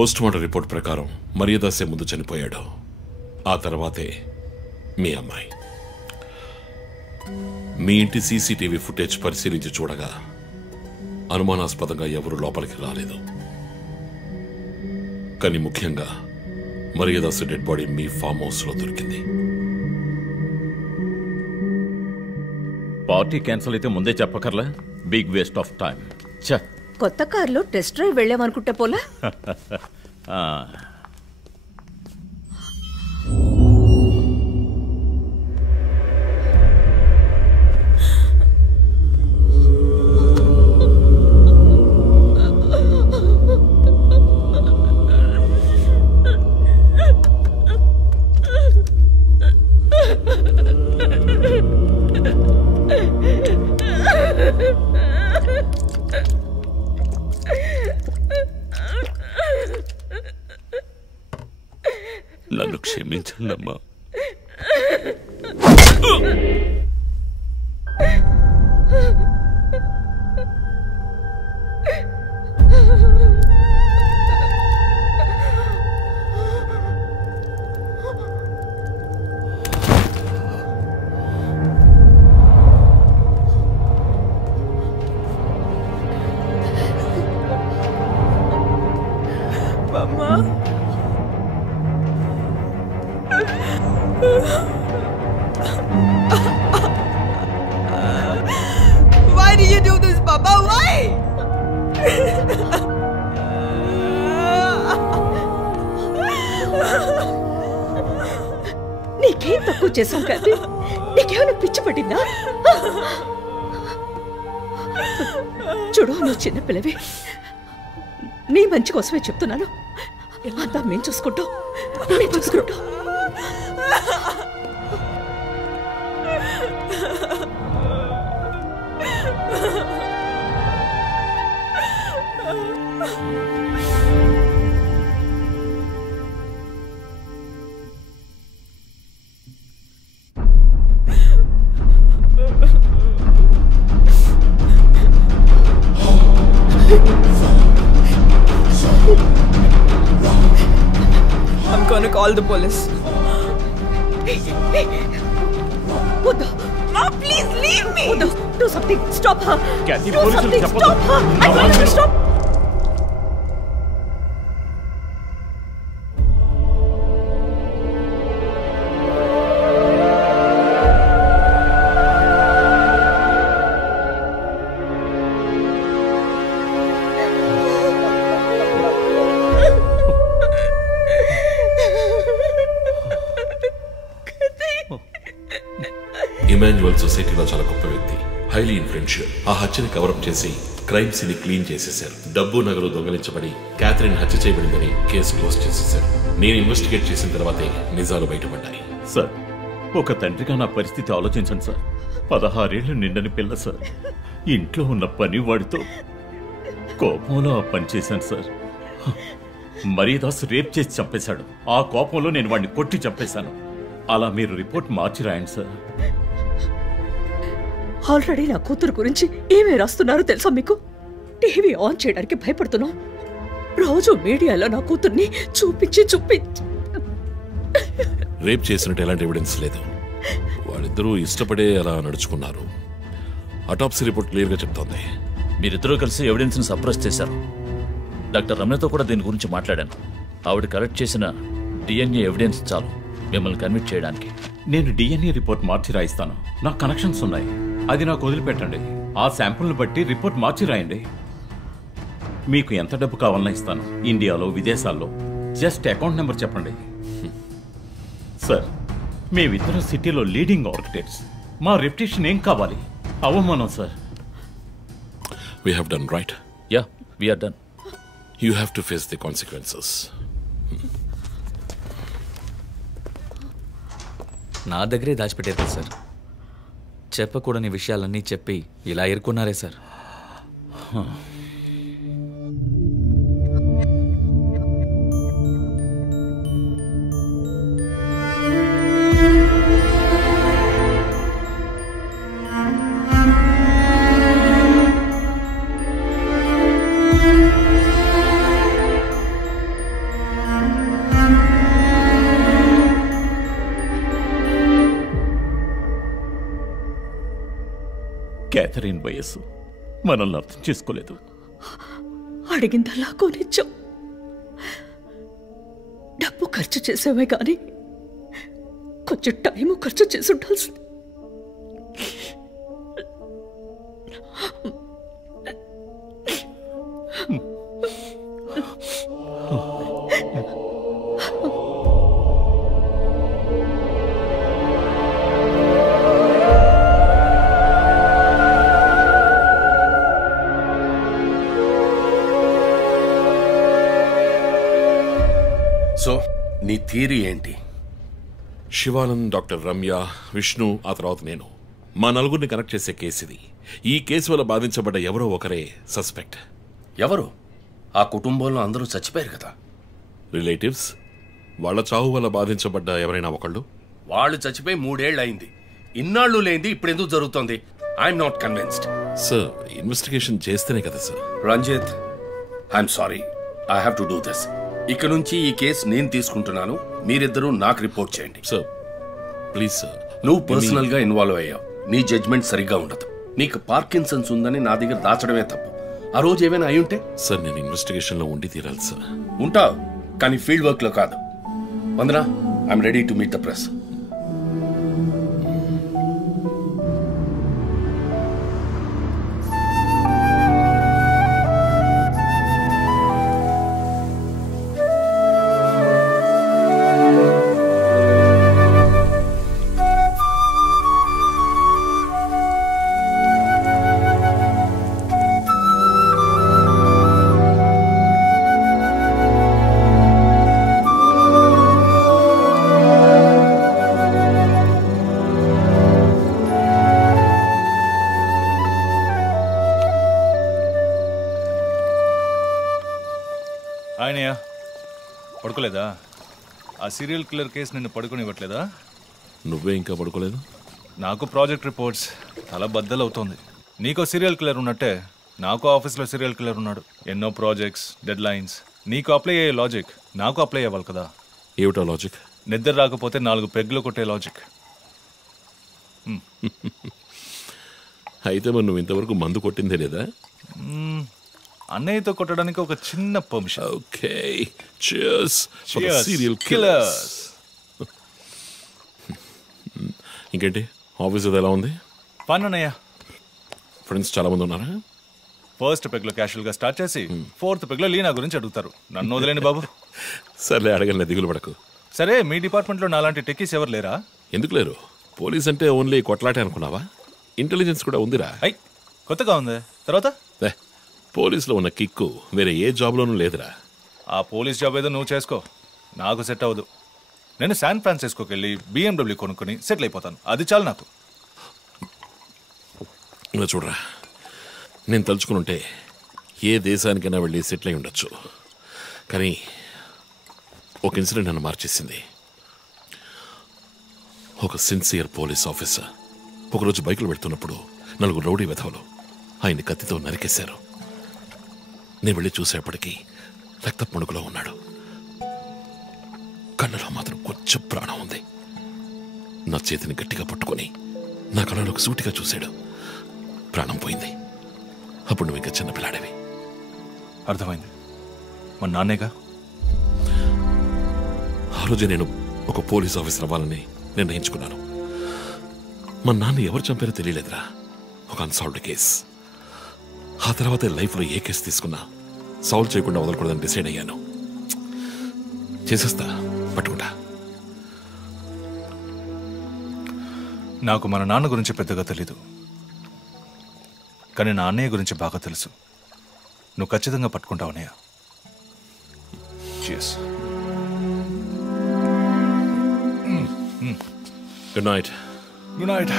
Postmortem report ప్రకారం మర్యాదాసే ముందు చనిపోయాడు. ఆ తర్వాతే మీ అమ్మాయి. మీ ఇంటి సీసీటీవీ ఫుటేజ్ పరిశీలించి చూడగా అనుమానాస్పదంగా ఎవరూ లోపలికి రాలేదు. కానీ ముఖ్యంగా మర్యాదాసు డెడ్ బాడీ మీ ఫామ్ హౌస్ లో దొరికింది. పార్టీ క్యాన్సిల్ అయితే ముందే చెప్పకర్లా? Big waste of time. కొత్త కార్లో టెస్ట్ డ్రైవ్ వెళ్ళామనుకుంటా పోలా. నన్ను క్షమించండమ్మా. Why did you do this, Papa? Why? నీకేం తక్కువ చేసాం కదా? నీకేమైనా పిచ్చి పట్టిందా? చూడు, నువ్వు చిన్నపిల్లవి. నీ మంచి కోసమే చెప్తున్నాను. అంతా మేము చూసుకుంటాం. I'm gonna call the police. What? Mom, please leave me. What? Do something. Stop her. Kathy, Do something. Stop her. I told you to stop. Emmanuel సొసైటీలో చాలా గొప్ప వ్యక్తి, హైలీ ఇన్ఫ్లుయెన్షియల్. ఆ హత్యని కవరప్ చేసి క్రైమ్ సీన్ క్లీన్ చేసేశారు. డబ్బు నగలు దొంగలించబడి Catherine హత్య చేయబడిందని కేసు క్లోజ్ చేసేశారు. నేను ఇన్వెస్టిగేట్ చేసిన తర్వాతే నిజాలు బయటపడ్డాయి. సార్, ఒక తండ్రిగా నా పరిస్థితి ఆలోచించండి సార్. 16 ఏళ్లు నిండని పిల్ల సార్. ఇంట్లో ఉన్న పని వాడితో కోపంలో ఆ పని చేశాను సార్. మరీదాస్ రేప్ చేసి చంపేశాడు. ఆ కోపంలో నేను వాడిని కొట్టి చంపేశాను. అలా మీరు రిపోర్ట్ మార్చి రాయండి సార్. ఆల్రెడీ నా కూతురు గురించి ఏమేమి రాస్తున్నారో తెలుసా మీకు? టీవీ ఆన్ చేయడానికి భయపడుతున్నాం. రోజు మీడియాలో నా కూతుర్ని చూపించి రేప్ చేసినట్టు ఎలాంటి ఎవిడెన్స్ లేదు. వాళ్ళిద్దరూ ఇష్టపడే అలా నడుచుకున్నారు. అటాప్సీ రిపోర్ట్ క్లియర్ గా చెప్తోంది. మీరిద్దరూ కలిసి ఎవిడెన్స్ ని సప్రెస్ చేశారు. డాక్టర్ రమణతో కూడా దీని గురించి మాట్లాడాను. ఆవిడ కలెక్ట్ చేసిన డిఎన్ఏ ఎవిడెన్స్ చాలు మిమ్మల్ని కన్విట్ చేయడానికి. నేను డిఎన్ఏ రిపోర్ట్ మార్చి రాయిస్తాను. నాకు కనెక్షన్స్ ఉన్నాయి. అది నాకు వదిలిపెట్టండి. ఆ శాంపుల్ని బట్టి రిపోర్ట్ మార్చి రాయండి. మీకు ఎంత డబ్బు కావాలన్నా ఇస్తాను. ఇండియాలో, విదేశాల్లో. జస్ట్ అకౌంట్ నెంబర్ చెప్పండి. సార్, మేమిద్దరం సిటీలో లీడింగ్ ఆర్కిటెక్ట్స్. మా రెప్యుటేషన్ ఏం కావాలి? అవమానం sir. We have done right. Yeah, we are done. You have to face the consequences. నా దగ్గరే దాచిపెట్టారు సార్. చెప్పకూడని విషయాలన్నీ చెప్పి ఇలా ఇరుక్కున్నారే సార్. క్యాథరిన్ వయస్సు మనల్ని అర్థం చేసుకోలేదు. అడిగిందల్లా కొనిచ్చాం. డబ్బు ఖర్చు చేసామే కానీ కొంచెం టైము ఖర్చు చేసి ఉండాల్సింది. సో నీ థియరీ ఏంటి? శివానంద్, డాక్టర్ రమ్య, విష్ణు, ఆ తర్వాత నేను, మా నలుగురిని కనెక్ట్ చేసే కేసు ఇది. ఈ కేసు వల్ల బాధించబడ్డ ఎవరో ఒకరే సస్పెక్ట్. ఎవరు? ఆ కుటుంబంలో అందరూ చచ్చిపోయారు కదా. రిలేటివ్స్. వాళ్ళ చావు వల్ల బాధించబడ్డ ఎవరైనా ఒకళ్ళు. వాళ్ళు చచ్చిపోయి 3 ఏళ్ళు అయింది. ఇన్నాళ్ళు లేనిది ఇప్పుడు ఎందుకు జరుగుతోంది? I'm not convinced. Sir, investigation చేస్తేనే కదా sir. Ranjit, I'm sorry, I have to do this. ఇక నుంచి ఈ కేసు నేను తీసుకుంటున్నాను. మీరిద్దరూ నాకు రిపోర్ట్ చేయండి. Sir please sir. నువ్వు పర్సనల్ గా ఇన్వాల్వ్ అయ్యావు. నీ జడ్జ్మెంట్ సరిగ్గా ఉండదు. నీకు పార్కిన్సన్స్ ఉందని నా దగ్గర దాచడమే తప్పు. ఆ రోజు ఏమైనా అయి ఉంటే? సార్, నేను ఇన్వెస్టిగేషన్ లో ఉండి తీరాలి సార్. ఉంటావు, కానీ ఫీల్డ్ వర్క్ లో కాదు. Vandana, I'm ready to meet the press. ఆయనయ్య పడుకోలేదా? ఆ సీరియల్ కిల్లర్ కేసు నిన్ను పడుకోనివ్వట్లేదా? నువ్వే ఇంకా పడుకోలేదు? నాకు ప్రాజెక్ట్ రిపోర్ట్స్ తల బద్దలవుతోంది. నీకో సీరియల్ కిల్లర్ ఉన్నట్టే నాకు ఆఫీస్లో సీరియల్ కిల్లర్ ఉన్నాడు. ఎన్నో ప్రాజెక్ట్స్, డెడ్ లైన్స్. నీకు అప్లై అయ్యే లాజిక్ నాకు అప్లై అవ్వాలి కదా. ఏమిటో లాజిక్? నిద్ర రాకపోతే 4 పెగ్గులు కొట్టే లాజిక్. అయితే మరి నువ్వు ఇంతవరకు మందు కొట్టిందే లేదా? అన్నయ్యతో కొట్టడానికి ఒక చిన్న permission. Okay, cheers for the Cheers, serial killers. ఇంకేంటి, ఆఫీస్ అది ఎలా ఉంది? ఫన్ అన్నయ్య. ఫ్రెండ్స్ చాలా మంది ఉన్నారా? ఫస్ట్ పెగ్లో క్యాషువల్ గా స్టార్ట్ చేసి 4th పెగ్లో లీనా గురించి అడుగుతారు. నన్ను వదిలేండి బాబు. సర్లే, అడగలే, దిగులు పడకు. సరే, మీ డిపార్ట్మెంట్లో నాలాంటి టెక్కీస్ ఎవరు లేరా? ఎందుకు లేరు? పోలీస్ అంటే ఓన్లీ కొట్లాటే అనుకున్నావా? ఇంటెలిజెన్స్ కూడా ఉందిరా. అయ్, కొత్తగా ఉంది. తర్వాత పోలీసులో ఉన్న కిక్కు వేరే ఏ జాబ్లోనూ లేదురా. ఆ పోలీస్ జాబ్ ఏదో నువ్వు చేసుకో, నాకు సెట్ అవ్వదు. నేను శాన్ ఫ్రాన్సిస్కోకి వెళ్ళి BMW కొనుక్కొని సెటిల్ అయిపోతాను. అది చాలు నాకు. ఇలా చూడరా, నేను తలుచుకుని ఉంటే ఏ దేశానికైనా వెళ్ళి సెటిల్ అయి ఉండొచ్చు. కానీ ఒక ఇన్సిడెంట్ నన్ను మార్చేసింది. ఒక సిన్సియర్ పోలీస్ ఆఫీసర్ ఒకరోజు బైకులు పెడుతున్నప్పుడు 4 రౌడీ వెధవలు ఆయన్ని కత్తితో నరికేశారు. నేను వెళ్ళి చూసేపటికి రక్తపు మణుగులో ఉన్నాడు. కళ్ళలో మాత్రం కొంచెం ప్రాణం ఉంది. నా చేతిని గట్టిగా పట్టుకొని నా కళ్ళలోకి సూటిగా చూశాడు. ప్రాణం పోయింది. అప్పుడు నువ్వు ఇంకా చిన్నపిల్లాడేవి. అర్థమైంది. మా నాన్నేగా. ఆ రోజే నేను ఒక పోలీస్ ఆఫీసర్ అవ్వాలని నిర్ణయించుకున్నాను. మా నాన్న ఎవరు చంపారో తెలియలేదురా. ఒక అన్సాల్వ్డ్ కేస్. ఆ తర్వాత లైఫ్లో ఏ కేసు తీసుకున్నా సాల్వ్ చేయకుండా వదలకూడదని డిసైడ్ అయ్యాను. చేసేస్తా, పట్టుకుంటా. నాకు మన నాన్న గురించి పెద్దగా తెలీదు, కానీ నా అన్నయ్య గురించి బాగా తెలుసు. నువ్వు ఖచ్చితంగా పట్టుకుంటావు అన్నయ్య. Cheers. Good night. Good night.